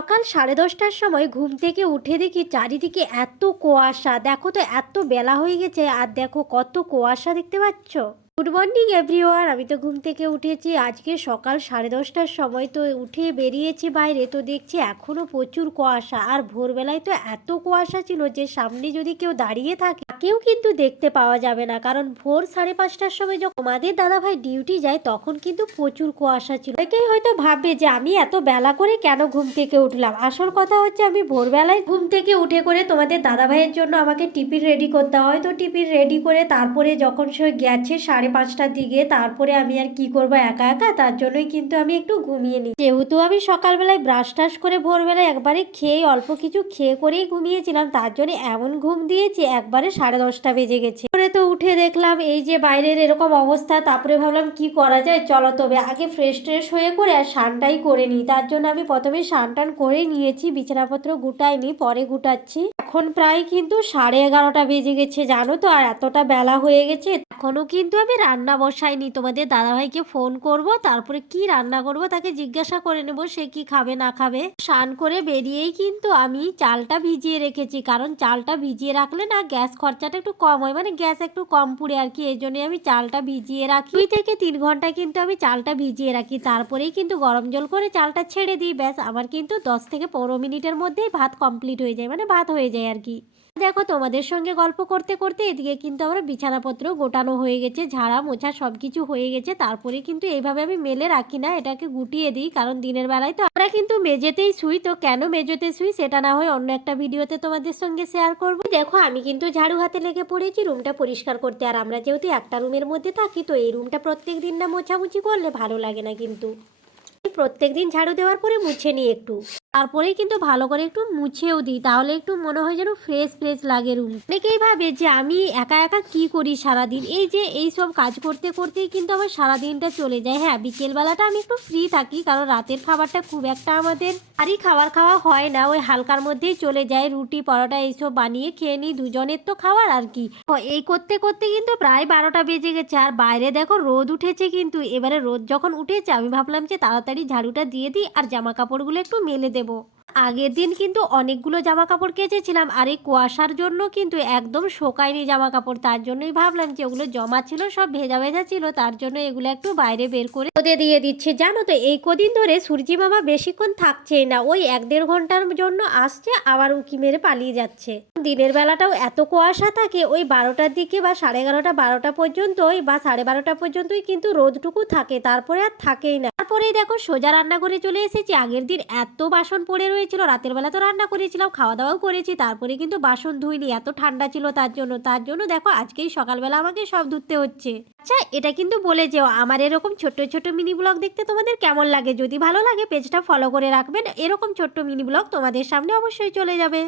সকাল 10:30টার সময় ঘুম থেকে উঠে দেখি চারিদিকে এত কুয়াশা। দেখো তো এত বেলা হয়ে গেছে আর দেখো কত কুয়াশা দেখতে পাচ্ছ। Good morning everyone. আমি তো ঘুম থেকে উঠেছি আজকে সকাল 10:30টার সময়, তো উঠে বেরিয়েছি বাইরে, তো দেখছি এখনো প্রচুর কুয়াশা। আর ভোরবেলায় তো এত কুয়াশা ছিল যে সামনে যদি কেউ দাঁড়িয়ে থাকে তাকেও কিন্তু দেখতে পাওয়া যাবে না, কারণ ভোর 5:30টার সময় যখন আমাদের দাদাভাই ডিউটি যায় তখন কিন্তু প্রচুর কুয়াশা ছিল। অনেকেই হয়তো ভাববে যে আমি এত বেলা করে কেন ঘুম থেকে উঠলাম। আসল কথা হচ্ছে আমি ভোরবেলায় ঘুম থেকে উঠে করে তোমাদের দাদাভাইয়ের জন্য আমাকে টিফিন রেডি করতে হয়। তো টিফিন রেডি করে তারপরে যখন সে গেছে 5:30টার দিকে, তারপরে আমি আর কি করবো একা একা, তার জন্যই কিন্তু আমি একটু ঘুমিয়ে নিই। যেহেতু আমি সকালবেলায় ব্রাশ টাশ করে ভোরবেলায় একবারে খেয়ে অল্প কিছু খেয়ে করেই ঘুমিয়েছিলাম, তার জন্য এমন ঘুম দিয়েছি একবারে 10:30 বেজে গেছে। পরে তো উঠে দেখলাম এই যে বাইরের এরকম অবস্থা, তারপরে ভাবলাম কি করা যায়, চলো তবে আগে ফ্রেশ ট্রেশ হয়ে করে আর স্নানটাই করে নিই। তার জন্য আমি প্রথমে স্নান টান করে নিয়েছি, বিছানাপত্র গুটাইনি, পরে গুটাচ্ছি। এখন প্রায় কিন্তু 11:30 বেজে গেছে জানো তো, আর এতটা বেলা হয়ে গেছে এখনো কিন্তু আমি রান্না বসাইনি। তোমাদের দাদাভাইকে ফোন করব, তারপরে কি রান্না করব তাকে জিজ্ঞাসা করে নেব সে কি খাবে না খাবে। স্নান করে বেরিয়েই কিন্তু আমি চালটা ভিজিয়ে রেখেছি, কারণ চালটা ভিজিয়ে রাখলে না গ্যাস খরচাটা একটু কম হয়, মানে গ্যাস একটু কম পুড়ে আর কি। এই জন্যই আমি চালটা ভিজিয়ে রাখি। 2 থেকে 3 ঘন্টা কিন্তু আমি চালটা ভিজিয়ে রাখি, তারপরেই কিন্তু গরম জল করে চালটা ছেড়ে দিই। ব্যাস আমার কিন্তু 10 থেকে 15 মিনিটের মধ্যেই ভাত কমপ্লিট হয়ে যায়, মানে ভাত হয়ে যায় আর কি। দেখো তোমাদের সঙ্গে গল্প করতে করতে এদিকে কিন্তু আমার বিছানাপত্র গোটানো হয়ে গেছে, ঝাড়া মোছা সবকিছু হয়ে গেছে। তারপরে কিন্তু এইভাবে আমি মেলে রাখি না, এটাকে গুটিয়ে দিই, কারণ দিনের বেলায় তো আমরা কিন্তু মেঝেতেই শুই। তো কেন মেঝেতে শুই সেটা না হয় অন্য একটা ভিডিওতে তোমাদের সঙ্গে শেয়ার করবো। দেখো আমি কিন্তু ঝাড়ু হাতে লেগে পড়েছি রুমটা পরিষ্কার করতে। আর আমরা যেহেতু একটা রুমের মধ্যে থাকি, তো এই রুমটা প্রত্যেক দিন না মোছামুছি করলে ভালো লাগে না, কিন্তু প্রত্যেক দিন ঝাড়ু দেওয়ার পরে মুছে নিই একটু, তারপরেই কিন্তু ভালো করে একটু মুছেও দিই, তাহলে একটু মনে হয় যেন ফ্রেশ ফ্রেশ লাগে রুম। অনেকেই ভাবে যে আমি একা একা কি করি সারাদিন, এই যে এই সব কাজ করতে করতেই কিন্তু আমার সারাদিনটা চলে যায়। হ্যাঁ, বিকেলবেলাটা আমি একটু ফ্রি থাকি, কারণ রাতের খাবারটা খুব একটা আমাদের ভারী খাবার খাওয়া হয় না, ওই হালকার মধ্যেই চলে যায়। রুটি পরোটা এইসব বানিয়ে খেয়ে নিই, দুজনের তো খাবার আর কি। এই করতে করতে কিন্তু প্রায় 12টা বেজে গেছে। আর বাইরে দেখো রোদ উঠেছে, কিন্তু এবারে রোদ যখন উঠেছে আমি ভাবলাম যে তাড়াতাড়ি ঝাড়ুটা দিয়ে দিই আর জামা কাপড়গুলো একটু মেলে দেবো। আগের দিন কিন্তু অনেকগুলো জামা কাপড় কেচেছিলাম, আর এই কুয়াশার জন্য কিন্তু একদম শোকায়নি জামা কাপড়। তার জন্যই ভাবলাম যে ওগুলো জমা ছিল, সব ভেজা ভেজা ছিল, তার জন্য এগুলো একটু বাইরে বের করে রোদে দিয়ে দিচ্ছে। জানো তো এই কদিন ধরে সূর্যি মামা বেশিক্ষণ থাকছেই না, ওই 1-1.5 ঘন্টার জন্য আসছে আবার উঁকি মেরে পালিয়ে যাচ্ছে। দিনের বেলাটাও এত কুয়াশা থাকে, ওই 12টার দিকে বা 11:30 12টা পর্যন্তই বা 12:30 পর্যন্তই কিন্তু রোদটুকু থাকে, তারপরে আর থাকেই না। তারপরেই দেখো সোজা রান্না করে চলে এসেছি। আগের দিন এত বাসন পড়ে রয়েছিল, রাতের বেলা তো রান্না করেছিলাম, খাওয়া দাওয়াও করেছি, তারপরে কিন্তু বাসন ধুইনি, এত ঠান্ডা ছিল তার জন্য দেখো আজকেই সকালবেলা আমাকে সব ধুতে হচ্ছে। আচ্ছা, এটা কিন্তু বলে যেও আমার এরকম ছোট্ট ছোট্ট মিনি ব্লগ দেখতে তোমাদের কেমন লাগে। যদি ভালো লাগে পেজটা ফলো করে রাখবেন, এরকম ছোট্ট মিনি ব্লগ তোমাদের সামনে অবশ্যই চলে যাবে।